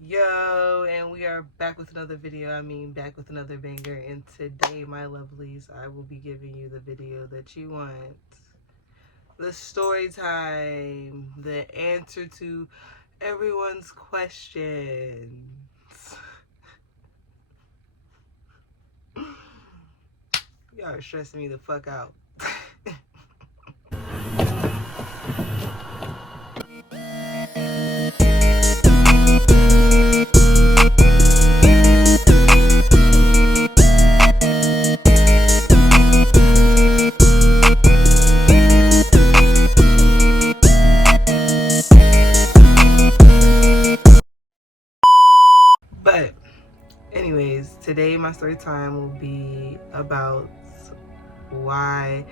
Yo, and we are back with another video. Back with another banger. And today, my lovelies, I will be giving you the video that you want. The story time. The answer to everyone's questions. Y'all are stressing me the fuck out. But anyways, today my story time will be about why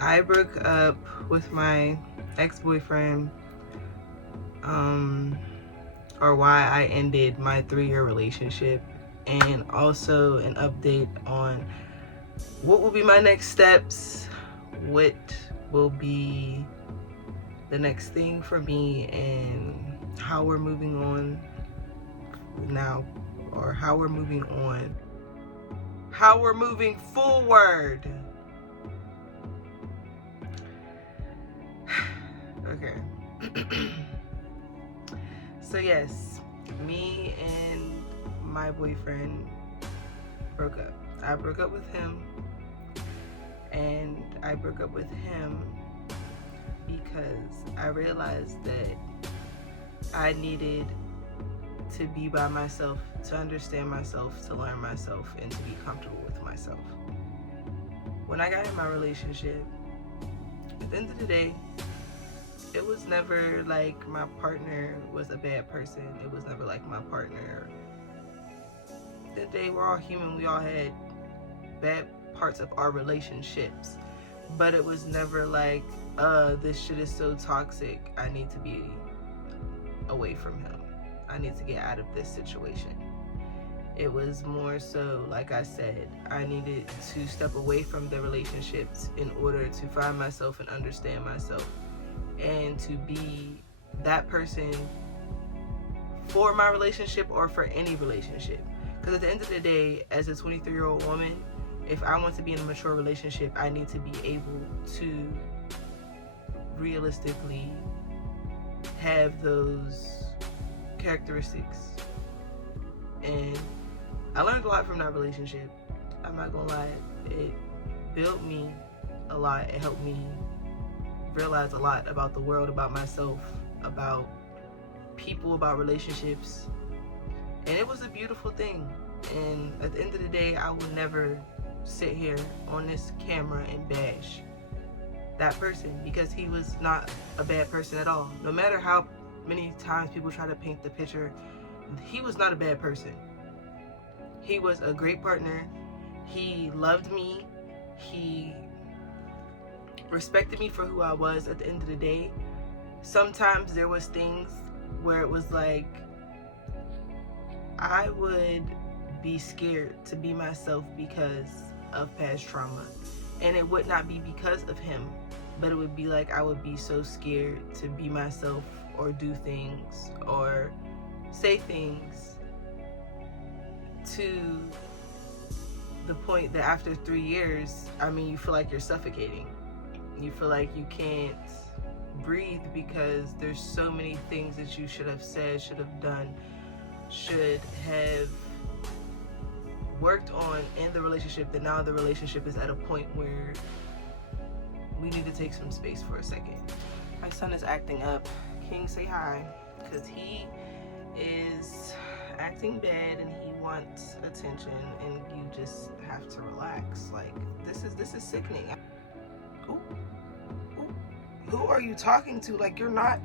I broke up with my ex-boyfriend, or why I ended my 3-year relationship, and also an update on what will be my next steps, what will be the next thing for me, and how we're moving on now, or how we're moving forward. Okay. So yes, me and my boyfriend broke up. I broke up with him, and I broke up with him because I realized that I needed to be by myself, to understand myself, to learn myself, and to be comfortable with myself. When I got in my relationship, at the end of the day, it was never like my partner was a bad person. It was never like my partner. At the end of the day, we're all human. We all had bad parts of our relationships. But it was never like, this shit is so toxic. I need to be away from him. I need to get out of this situation. It was more so, like I said, I needed to step away from the relationships in order to find myself and understand myself, and to be that person for my relationship or for any relationship. Because at the end of the day, as a 23-year-old woman, if I want to be in a mature relationship, I need to be able to realistically have those characteristics. And I learned a lot from that relationship. I'm not gonna lie, it built me a lot. It helped me realize a lot about the world, about myself, about people, about relationships. And it was a beautiful thing. And at the end of the day, I will never sit here on this camera and bash that person, because he was not a bad person at all. No matter how many times people try to paint the picture, he was not a bad person. He was a great partner. He loved me. He respected me for who I was. At the end of the day, sometimes there was things where it was like I would be scared to be myself because of past trauma, and it would not be because of him, but it would be like I would be so scared to be myself or do things or say things, to the point that after 3 years, you feel like you're suffocating. You feel like you can't breathe because there's so many things that you should have said, should have done, should have worked on in the relationship, that now the relationship is at a point where we need to take some space for a second. My son is acting up. King, say hi, because he is acting bad and he wants attention, and you just have to relax. Like, this is sickening. Who are you talking to? Like, you're not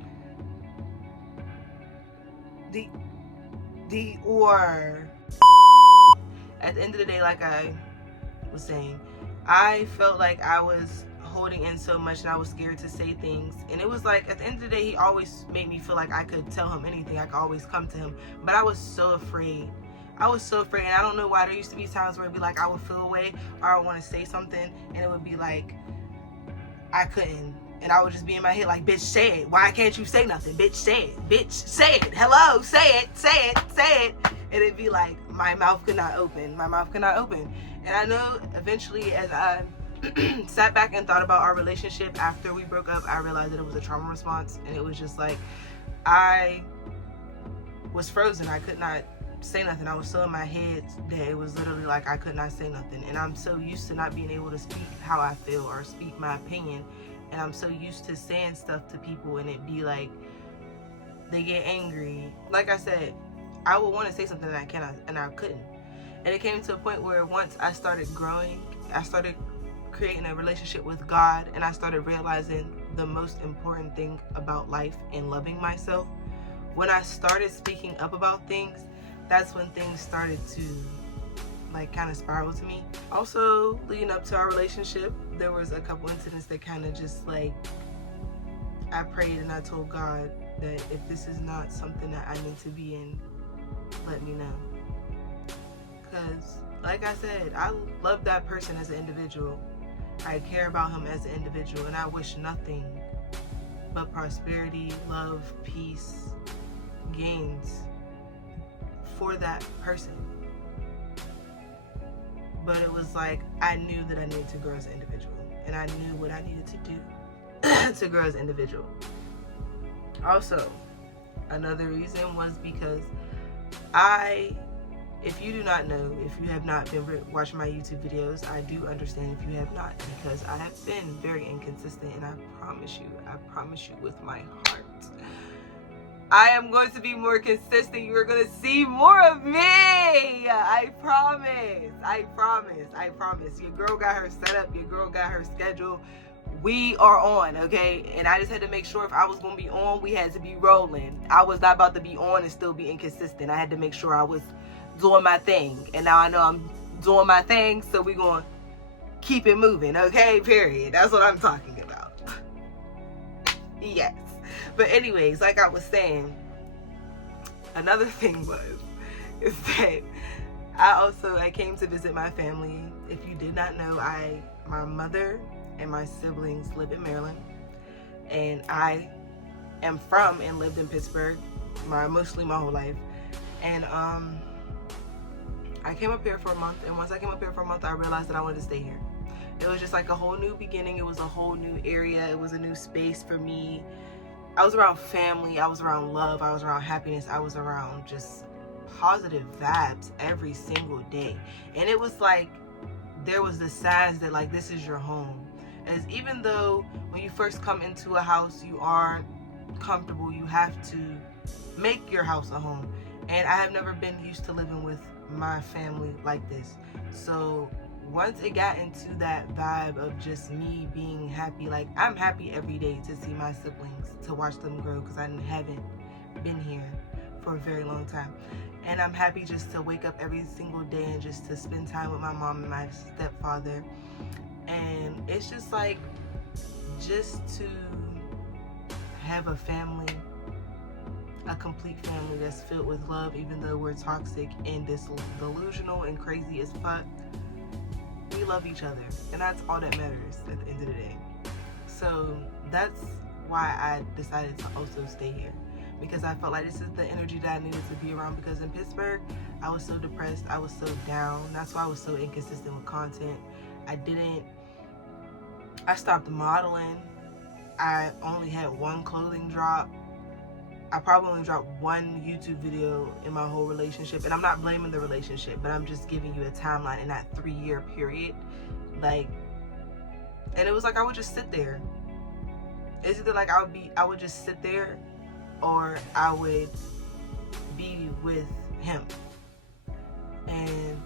or at the end of the day, like I was saying, I felt like I was holding in so much and I was scared to say things. And it was like, at the end of the day, he always made me feel like I could tell him anything. I could always come to him. But I was so afraid. And I don't know why. There used to be times where it'd be like I would feel away, or I would want to say something, and it would be like I couldn't. And I would just be in my head like, bitch, say it. Why can't you say nothing? Bitch, say it. Bitch, say it. Hello, say it, say it, say it. And it'd be like, my mouth could not open. My mouth could not open. And I know eventually as I sat back and thought about our relationship after we broke up, I realized that it was a trauma response. And it was just like, I was frozen. I could not say nothing. I was so in my head that it was literally like I could not say nothing. And I'm so used to not being able to speak how I feel or speak my opinion. And I'm so used to saying stuff to people and it be like, they get angry. Like I said, I would want to say something and I cannot, and I couldn't. And it came to a point where once I started growing, I started creating a relationship with God, and I started realizing the most important thing about life and loving myself. When I started speaking up about things, that's when things started to like kind of spiral to me. Also, leading up to our relationship, there was a couple incidents that kind of just like, I prayed and I told God that if this is not something that I need to be in, let me know. Because like I said, I love that person as an individual. I care about him as an individual, and I wish nothing but prosperity, love, peace, gains for that person. But it was like, I knew that I needed to grow as an individual, and I knew what I needed to do to grow as an individual. Also, another reason was because if you do not know, if you have not been watching my YouTube videos, I do understand if you have not, because I have been very inconsistent, and I promise you with my heart, I am going to be more consistent. You are going to see more of me. I promise. Your girl got her set up. Your girl got her schedule. We are on, okay? And I just had to make sure if I was going to be on, we had to be rolling. I was not about to be on and still be inconsistent. I had to make sure I was doing my thing. And now I know I'm doing my thing, so we're going to keep it moving, okay? Period. That's what I'm talking about. Yes. But anyways, like I was saying, another thing is that I came to visit my family. If you did not know, my mother and my siblings live in Maryland, and I am from and lived in Pittsburgh mostly my whole life. And I came up here for a month, and once I came up here for a month, I realized that I wanted to stay here. It was just like a whole new beginning. It was a whole new area. It was a new space for me. I was around family, I was around love, I was around happiness, I was around just positive vibes every single day. And it was like, there was the signs that like, this is your home. As even though when you first come into a house, you aren't comfortable, you have to make your house a home. And I have never been used to living with my family like this. So once it got into that vibe of just me being happy, like I'm happy every day to see my siblings, to watch them grow, because I haven't been here for a very long time. And I'm happy just to wake up every single day and just to spend time with my mom and my stepfather. And it's just like, just to have a family, a complete family that's filled with love, even though we're toxic and delusional and crazy as fuck. We love each other, and that's all that matters at the end of the day. So that's why I decided to also stay here, because I felt like this is the energy that I needed to be around. Because in Pittsburgh, I was so depressed, I was so down. That's why I was so inconsistent with content. I stopped modeling. I only had one clothing drop. I probably only dropped one YouTube video in my whole relationship. And I'm not blaming the relationship, but I'm just giving you a timeline in that 3-year period. Like, and it was like I would just sit there. It's either like I would just sit there, or I would be with him. And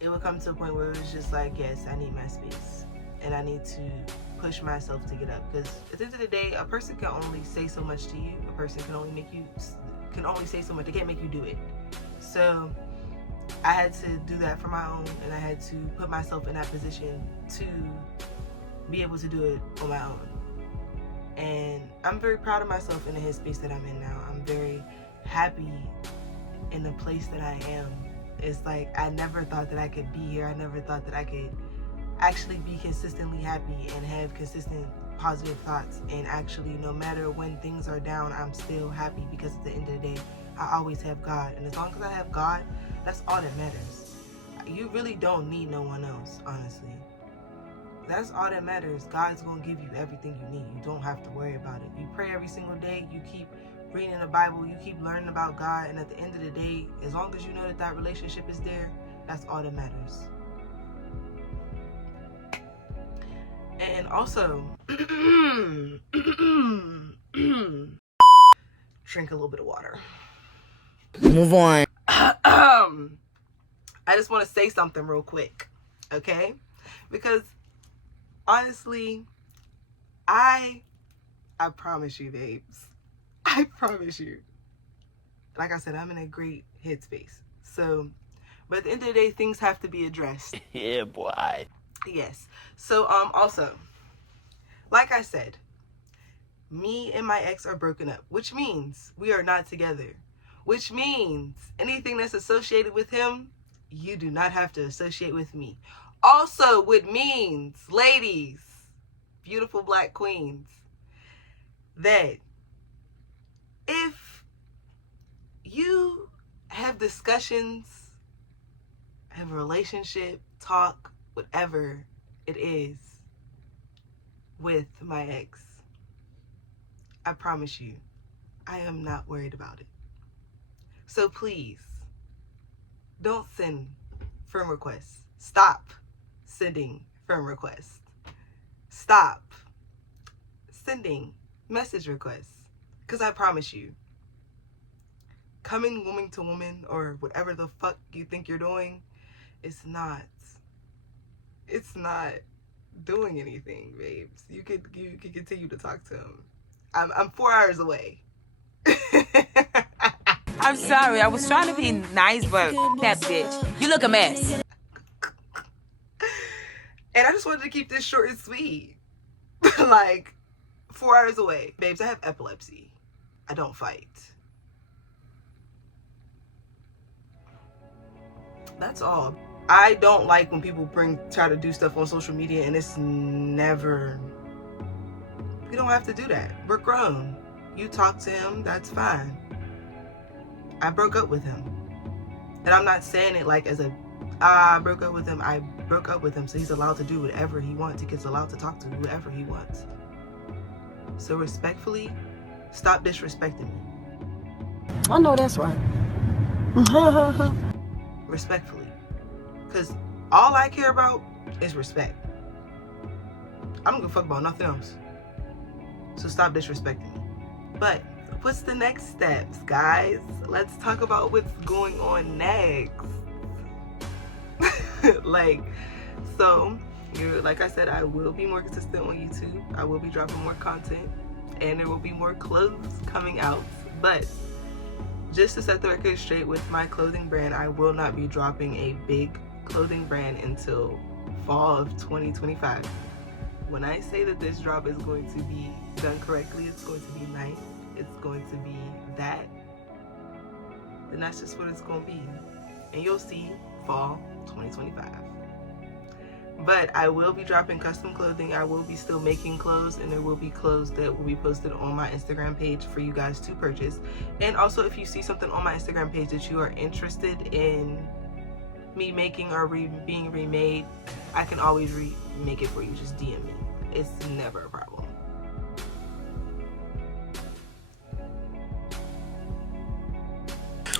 it would come to a point where it was just like, yes, I need my space. And I need to push myself to get up, because at the end of the day, a person can only say so much to you. A person can only say so much. They can't make you do it. So I had to do that for my own, and I had to put myself in that position to be able to do it on my own. And I'm very proud of myself in the headspace that I'm in now. I'm very happy in the place that I am. It's like, I never thought that I could be here. I never thought that I could actually be consistently happy and have consistent positive thoughts, and actually, no matter when things are down, I'm still happy, because at the end of the day, I always have God. And as long as I have God, that's all that matters. You really don't need no one else, honestly. That's all that matters. God's gonna give you everything you need. You don't have to worry about it. You pray every single day. You keep reading the Bible. You keep learning about God. And at the end of the day, as long as you know that that relationship is there, that's all that matters. And also, drink a little bit of water. Move on. I just want to say something real quick, okay? Because honestly, I promise you, babes. I promise you. Like I said, I'm in a great headspace. So, but at the end of the day, things have to be addressed. Yeah, boy. Yes. So, also, like I said, me and my ex are broken up, which means we are not together. Which means anything that's associated with him, you do not have to associate with me. Also, which means, ladies, beautiful black queens, that if you have discussions, have a relationship, talk, whatever it is with my ex, I promise you, I am not worried about it. So please, don't send friend requests. Stop sending friend requests. Stop sending message requests. Because I promise you, coming woman to woman or whatever the fuck you think you're doing, it's not doing anything, babes. You could continue to talk to him. I'm 4 hours away. I'm sorry, I was trying to be nice, but that bitch, you look a mess. And I just wanted to keep this short and sweet. Like, 4 hours away. Babes, I have epilepsy. I don't fight. That's all. I don't like when people try to do stuff on social media, and it's never... We don't have to do that. We're grown. You talk to him, that's fine. I broke up with him. And I'm not saying it like as I broke up with him. I broke up with him, so he's allowed to do whatever he wants. He gets allowed to talk to whoever he wants. So respectfully, stop disrespecting me. I know that's right. Respectfully. Because all I care about is respect. I don't give a fuck about nothing else. So stop disrespecting me. But what's the next steps, guys? Let's talk about what's going on next. Like I said, I will be more consistent on YouTube. I will be dropping more content, and there will be more clothes coming out. But just to set the record straight with my clothing brand, I will not be dropping a big clothing brand until fall of 2025. When I say that this drop is going to be done correctly, it's going to be nice, it's going to be that, then that's just what it's going to be. And you'll see fall 2025. But I will be dropping custom clothing. I will be still making clothes, and there will be clothes that will be posted on my Instagram page for you guys to purchase. And also, if you see something on my Instagram page that you are interested in me making or being remade, I can always remake it for you. Just DM me. It's never a problem.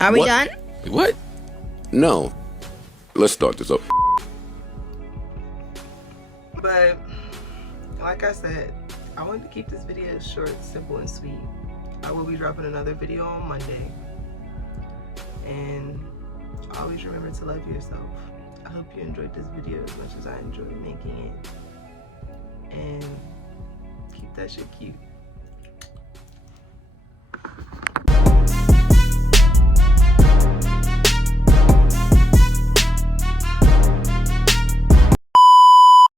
Are we done? What? No. Let's start this up. But like I said, I wanted to keep this video short, simple, and sweet. I will be dropping another video on Monday. And always remember to love yourself. I hope you enjoyed this video as much as I enjoyed making it. And keep that shit cute.